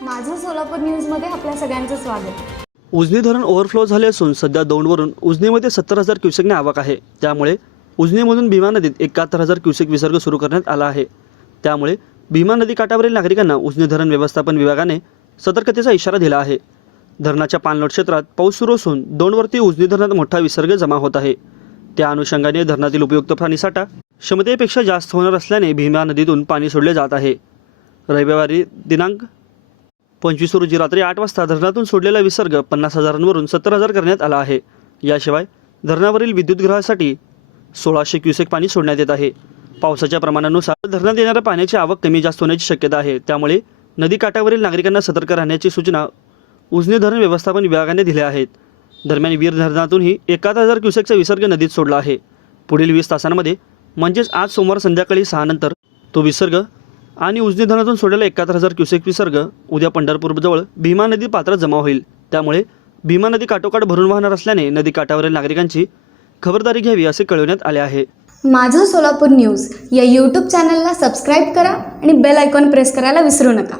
सोलापूर न्यूजमध्ये आपल्या सगळ्यांचं स्वागत. उजनी धरण ओव्हरफ्लो झाले असून सध्या दौंडवरून उजनीमध्ये सत्तर हजार क्युसेकने आवक आहे. त्यामुळे उजनीमधून भीमा नदीत एकाहत्तर हजार क्युसेक विसर्ग सुरू करण्यात आला आहे. त्यामुळे भीमा नदी काठावरील नागरिकांना उजनी धरण व्यवस्थापन विभागाने सतर्कतेचा इशारा दिला आहे. धरणाच्या पाणलोट क्षेत्रात पाऊस सुरू असून दौंडवरती उजनी धरणात मोठा विसर्ग जमा होत आहे. त्या अनुषंगाने धरणातील उपयुक्त पाणीसाठा क्षमतेपेक्षा जास्त होणार असल्याने भीमा नदीतून पाणी सोडले जात आहे. रविवारी दिनांक पंचवीस रोजी रात्री आठ वाजता धरणातून सोडलेला विसर्ग पन्नास हजारांवरून सत्तर हजार करण्यात आला आहे. याशिवाय धरणावरील विद्युतगृहासाठी सोळाशे क्युसेक पाणी सोडण्यात येत आहे. पावसाच्या प्रमाणानुसार धरणात येणाऱ्या पाण्याची आवक कमी जास्त होण्याची शक्यता आहे. त्यामुळे नदी काठावरील नागरिकांना सतर्क राहण्याची सूचना उजनी धरण व्यवस्थापन विभागाने दिल्या आहेत. दरम्यान वीर धरणातूनही एकाहत्तर हजार क्युसेकचा विसर्ग नदीत सोडला आहे. पुढील वीस तासांमध्ये म्हणजेच आज सोमवार संध्याकाळी सहा नंतर तो विसर्ग आणि उजनी धरणातून सोडलेला एकाहत्तर हजार क्युसेक विसर्ग उद्या पंढरपूरजवळ भीमा नदी पात्रात जमा होईल. त्यामुळे भीमा नदी काठोकाठ भरून वाहणार असल्याने नदी काठावरील नागरिकांची खबरदारी घ्यावी असे कळवण्यात आले आहे. माझं सोलापूर न्यूज या यूट्यूब चॅनलला सबस्क्राईब करा आणि बेल आयकॉन प्रेस करायला विसरू नका.